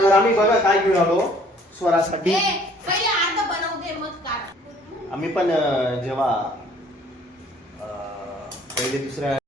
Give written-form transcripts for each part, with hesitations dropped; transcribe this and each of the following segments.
तर आम्ही बघा काय घेऊन आलो स्वरासाठी. आम्ही पण जेव्हा पहिले दुसऱ्या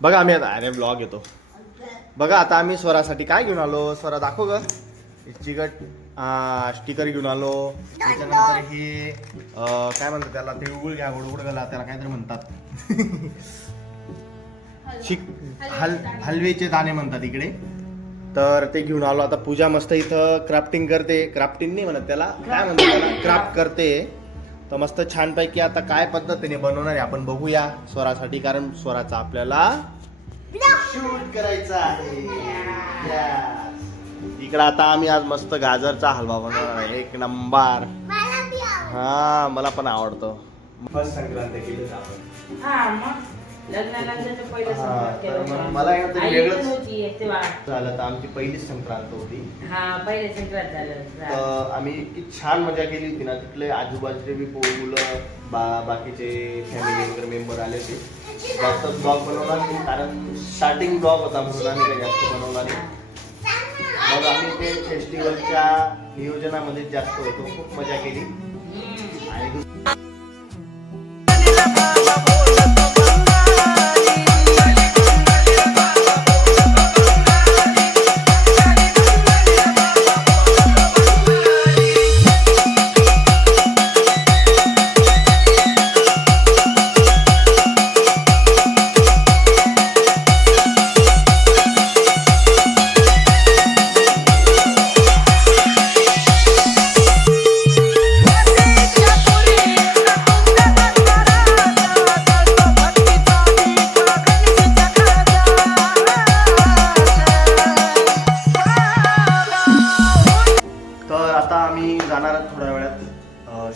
बघा आम्ही आता अरे ब्लॉग येतो बघा. आता आम्ही स्वरासाठी काय घेऊन आलो, स्वरा दाखव ग. चिकट स्टिकर घेऊन आलो. त्याच्यानंतर हे काय म्हणतात त्याला, ते उघड घ्या उडगुड घाला त्याला काहीतरी म्हणतात. हलवेचे दाणे म्हणतात इकडे. तर ते घेऊन आलो. आता पूजा मस्त इथं क्राफ्टिंग करते. क्राफ्टिंग नाही म्हणत त्याला, काय म्हणतात त्याला, क्राफ्ट करते. तर मस्त छानपैकी आता काय पद्धतीने बनवणार आहे आपण बघूया स्वरासाठी, कारण स्वराचा आपल्याला शूट करायचा आहे. इकडं आता आम्ही आज मस्त गाजरचा हलवा बनवणार आहे, एक नंबर. हा मला पण आवडतो. फर्स्ट संक्रांत केली आपण. मला वेगळंच झालं. तर आमची पहिलीच संक्रांत होती. तर आम्ही इतकी छान मजा केली होती ना. तिथले आजूबाजूचे बी मुलं बाकीचे फॅमिली वगैरे मेंबर आले होते. जास्त ब्लॉग बनवला नाही, कारण स्टार्टिंग ब्लॉग होता म्हणून आम्ही काही जास्त बनवला नाही. मग आम्ही ते फेस्टिवलच्या नियोजनामध्ये जास्त होतो, खूप मजा केली. आणि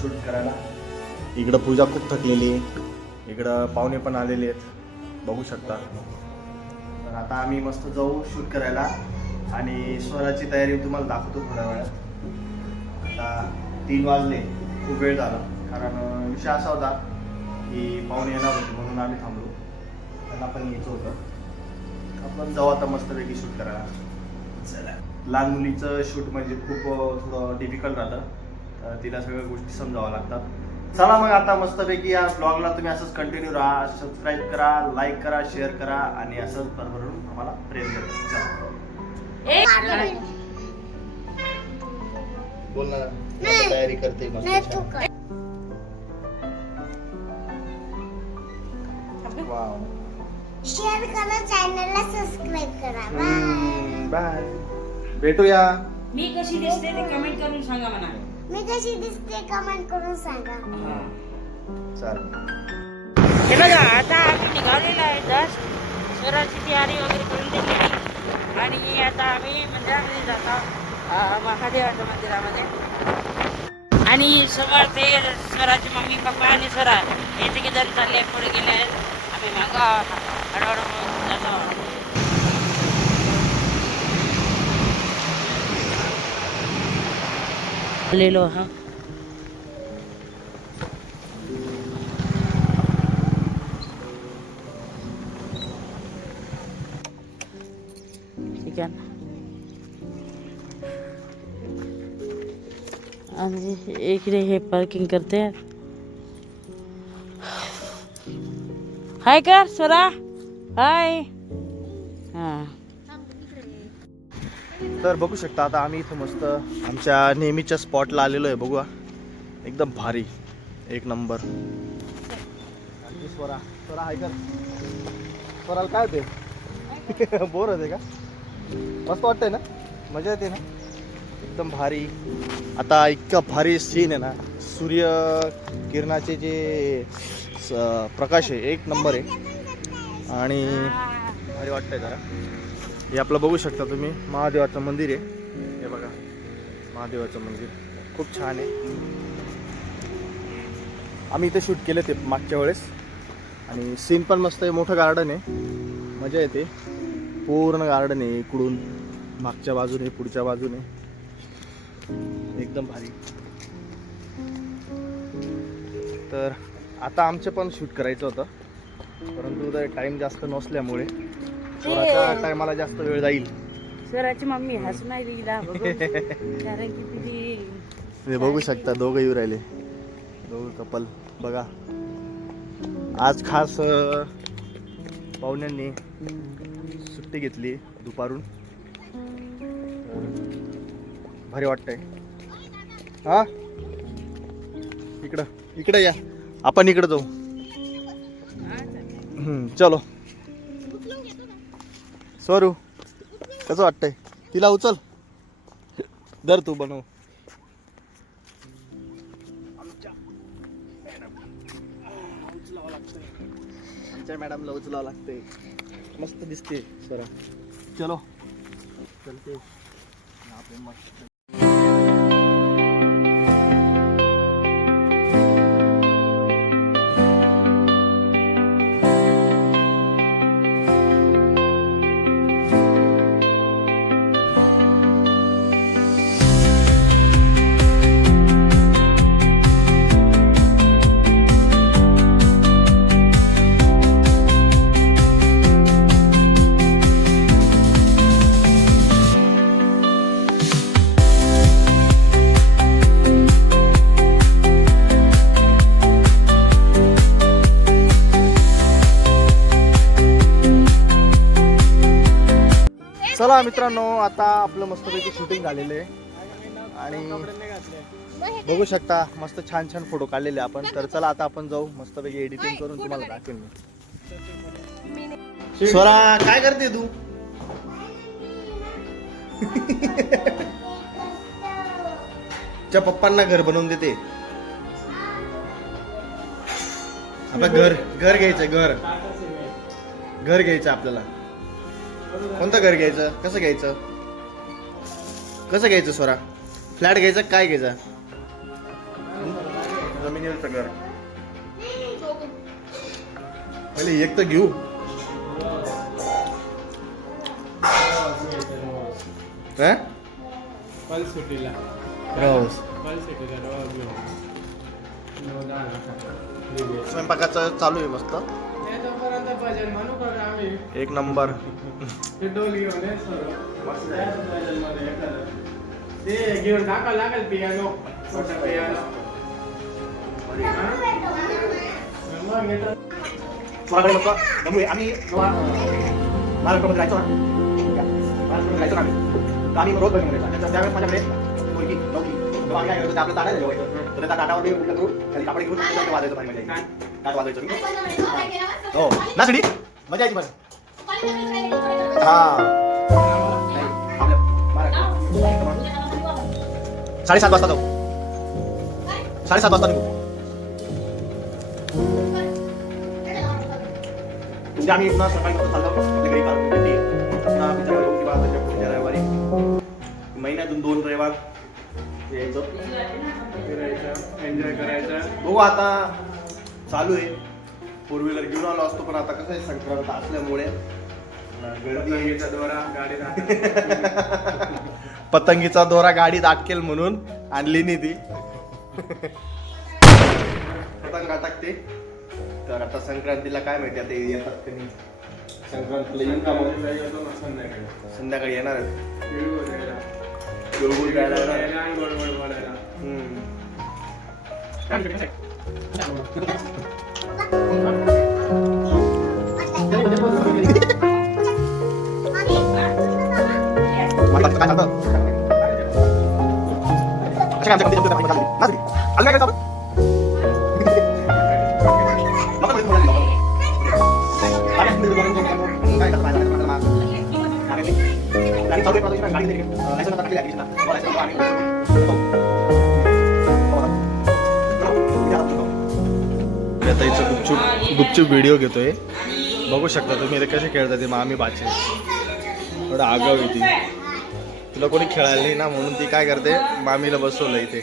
शूट करायला. इकडं पूजा खूप थकलेली आहे, इकडं पाहुणे पण आलेले आहेत, बघू शकता. तर आता आम्ही मस्त जाऊ शूट करायला. आणि स्वराची तयारी तुम्हाला दाखवतो थोड्या वेळात. आता 3 वाजले, खूप वेळ झाला. कारण विषय असा होता की पाहुणे येणार होते म्हणून आम्ही थांबलो. त्यांना पण यायचं होतं. आपण जाऊ आता मस्तपैकी शूट करायला. चला. लहान मुलीचं शूट म्हणजे खूप थोडं डिफिकल्ट राहतं. तिला सगळ्या गोष्टी समजाव्या लागतात. चला मग आता मस्तपैकी या ब्लॉगला तुम्ही असंच कंटिन्यू राहा. सबस्क्राईब करा, लाईक करा, शेअर करा आणि असंच भरभरून आम्हाला प्रेम करा. बोल ना, तयारी करते मस्त. वाव. शेअर करा, चॅनलला सबस्क्राईब करा. बाय. भेटूया. मी कशी दिसते ते कमेंट करून सांगा म्हणा. मी कशी दिसते कमेंट करून सांगा. हे बघा आता आम्ही निघालेलो आहे. जस्ट स्वराची तयारी वगैरे करून दिली आणि आता आम्ही मंदिरामध्ये जातो, महादेवाच्या मंदिरामध्ये. आणि समोर ते स्वराचे मम्मी पप्पा आणि स्वरा हे तिघे जण चालले पुढे गेले आहेत. आम्ही मागा हळूहळू जातो. आलेलो हा. ठीक आहे ना. आम्ही इकडे हे पार्किंग करते. हाय कर स्वरा, हाय. हां तर बघू शकता आता आम्ही इथं मस्त आमच्या नेहमीच्या स्पॉटला आलेलो आहे. बघूया, एकदम भारी, एक नंबर. स्वरा स्वरा हाय कर. स्वराला काय होते, बोर होते का? मस्त वाटतंय ना, मजा येते ना, एकदम भारी. आता इतका भारी सीन आहे ना, सूर्य किरणाचे जे प्रकाश आहे एक नंबर आहे आणि भारी वाटतंय जरा. हे आपलं बघू शकता तुम्ही, महादेवाचं मंदिर आहे. हे बघा, महादेवाचं मंदिर खूप छान आहे. आम्ही इथे शूट केले ते मागच्या वेळेस आणि सीन पण मस्त आहे. मोठं गार्डन आहे, मजा येते. पूर्ण गार्डन आहे, इकडून मागच्या बाजूने पुढच्या बाजूने एकदम भारी. तर आता आमचे पण शूट करायचं होतं, परंतु टाइम जास्त नसल्यामुळे स्वराच्या टायमाला जास्त वेळ जाईल. स्वराची मम्मी हसू नाही दिला कारण की तिची तुम्ही बघू शकता दोघं येऊ राहिले, दोघं कपल बघा. आज खास पाहुण्यांनी सुट्टी घेतली दुपारून, भारी वाटतंय. हा इकडं इकडं या, आपण इकडं जाऊ. चलो स्वरू कसं वाटतंय? तिला उचल, दर तू बनव. आमच्या मॅडमला उचलावं लागतंय, मस्त दिसते स्वरा. चलो चलते आपले मस्त. चला मित्रांनो, आता आपलं मस्तपैकी शूटिंग झालेलं आहे आणि बघू शकता मस्त छान छान फोटो काढलेले आपण. तर चला आता आपण जाऊ, मस्तपैकी एडिटिंग करून तुम्हाला दाखवेन मी. स्वरा काय करते तू? च्या पप्पांना घर बनवून देते. आपलं घर घ्यायचं, घर घ्यायचं आपल्याला. कोणतं घर घ्यायचं? कसं घ्यायचं? कसं घ्यायचं स्वरा? फ्लॅट घ्यायचं काय घ्यायचं? जमिनीवरचं घर. पहिले एक तर घेऊ. स्वयंपाकाचं चालू आहे मस्त, एक नंबर. घेऊन टाका लागेल पियानो. स्वराकडे बघतो आम्ही महाराष्ट्रामध्ये जायचो ना, महाराष्ट्रामध्ये जायचो ना आम्ही रोज बघून त्यावेळेस माझ्याकडे मुलगी नव्हती. तेव्हा आम्ही काय करायचो, आपलं ताटा जेवायचं, तर त्या ताटावर उलटं करून खाली कापड घेऊन वाजायचं पाणी मध्ये ताट वाजायचं. हो ना सिडी मजा यायची. पण हा 7:30 वाजता जाऊ, 7:30 वाजता निघू. म्हणजे आम्ही पुन्हा सकाळी चाललो आपल्या घरी रविवारी, महिन्यातून 2 रविवार यायचं, एन्जॉय करायचं. बघू आता चालू आहे. 4 व्हीलर घेऊन आलो असतो, पण आता कसं आहे संक्रांत असल्यामुळे पतंगीचा दोरा गाडीत पतंगीचा दोरा गाडीत अटकेल म्हणून आणली नाही ती. पतंग अटकते. तर आता संक्रांतीला काय माहिती आता येतात की नाही. संक्रांतीला येऊन का मग संध्याकाळी येणार तिळगुळ द्यायला येणार. आता इथं गुपचूप व्हिडिओ घेतोय. बघू शकता तुम्ही इथे कसे खेळतात ते मामी बाचे. थोडं आगाव येते. तुला कोणी खेळायला नाही ना म्हणून ती काय करते, मामीला बसवलं इथे.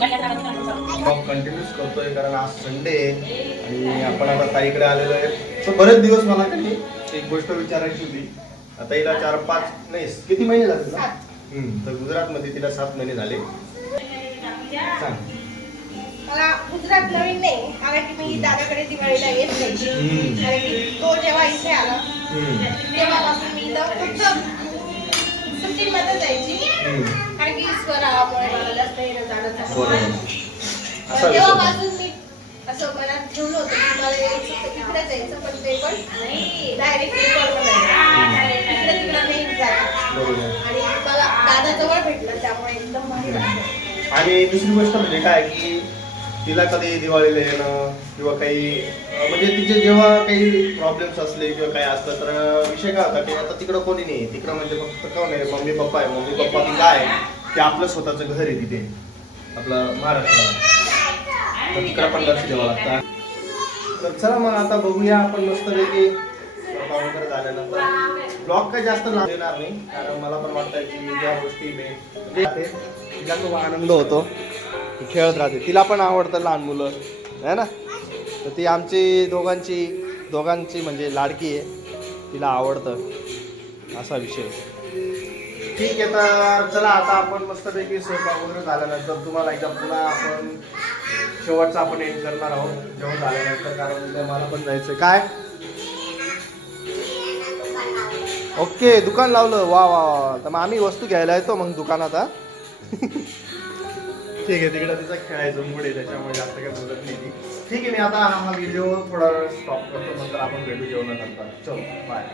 कंटिन्यूच करतोय कारण आज संडे आणि आपण आता ताईकडे आलेलो आहे. तर बरेच दिवस मला काही एक गोष्ट विचारायची होती. आता हिला 4-5 नाही किती महिने झाले ना? तर गुजरातमध्ये तिला 7 महिने झाले. सांग. मला गुजरात नवीन नाही कारण की मी दादाकडे दिवाळीला येत नाही कारण की तो जेव्हा इथे आला तेव्हापासून मी इथं फक्त सुट्टीमध्ये जायची कारण की स्वरामुळे मला जास्त येणं जाणं झालं. तेव्हापासून मी असं मनात ठेवलं होतं की मला यायचं तर इकडे जायचं पण ते पण डायरेक्ट इकडे तिकडे नाही जायचं आणि मला दादा जवळ भेटलं त्यामुळे एकदम भारी वाटलं. आणि दुसरी गोष्ट म्हणजे काय की तिला कधी दिवाळीला येणं किंवा काही म्हणजे तिचे जेव्हा काही प्रॉब्लेम्स असले किंवा काही असलं तर विषय काय होता की आता तिकडं कोणी नाही. तिकडं म्हणजे फक्त कोण आहे? मम्मी पप्पा आहे. मम्मी पप्पा ती काय आहे ते आपलं स्वतःचं घर आहे तिथे आपलं महाराष्ट्राला. तर तिकडं पण लक्ष द्यावं लागतं. तर चला मग आता बघूया आपण मस्तपैकी स्वयंपाक वगैरे झाल्यानंतर ब्लॉग काही जास्त लांब येणार नाही कारण मला पण वाटतं की ज्या गोष्टी म्हणजे तिला खूप आनंद होतो. ती खेळत राहते. तिला पण आवडतं लहान मुलं आहे ना. तर ती आमची दोघांची म्हणजे लाडकी आहे. तिला आवडतं असा विषय. ठीक आहे तर चला आता आपण मस्तपैकी स्वयंपाक वगैरे झाल्यानंतर तुम्हाला एकदा पुन्हा आपण शेवटचा आपण एंड करणार आहोत जेवण झाल्यानंतर कारण उद्या मला पण जायचं. काय ओके दुकान लावलं वा वा वा. तर मग आम्ही वस्तू घ्यायला येतो मग दुकानात. हा ठीक आहे. तिकडं तिचा खेळायचं मूड आहे त्याच्यामुळे जास्त काही बोलत नाही ती. ठीक आहे मी आता हा व्हिडिओ थोडा स्टॉप करतो नंतर आपण भेटू जेवणानंतर. चलो बाय.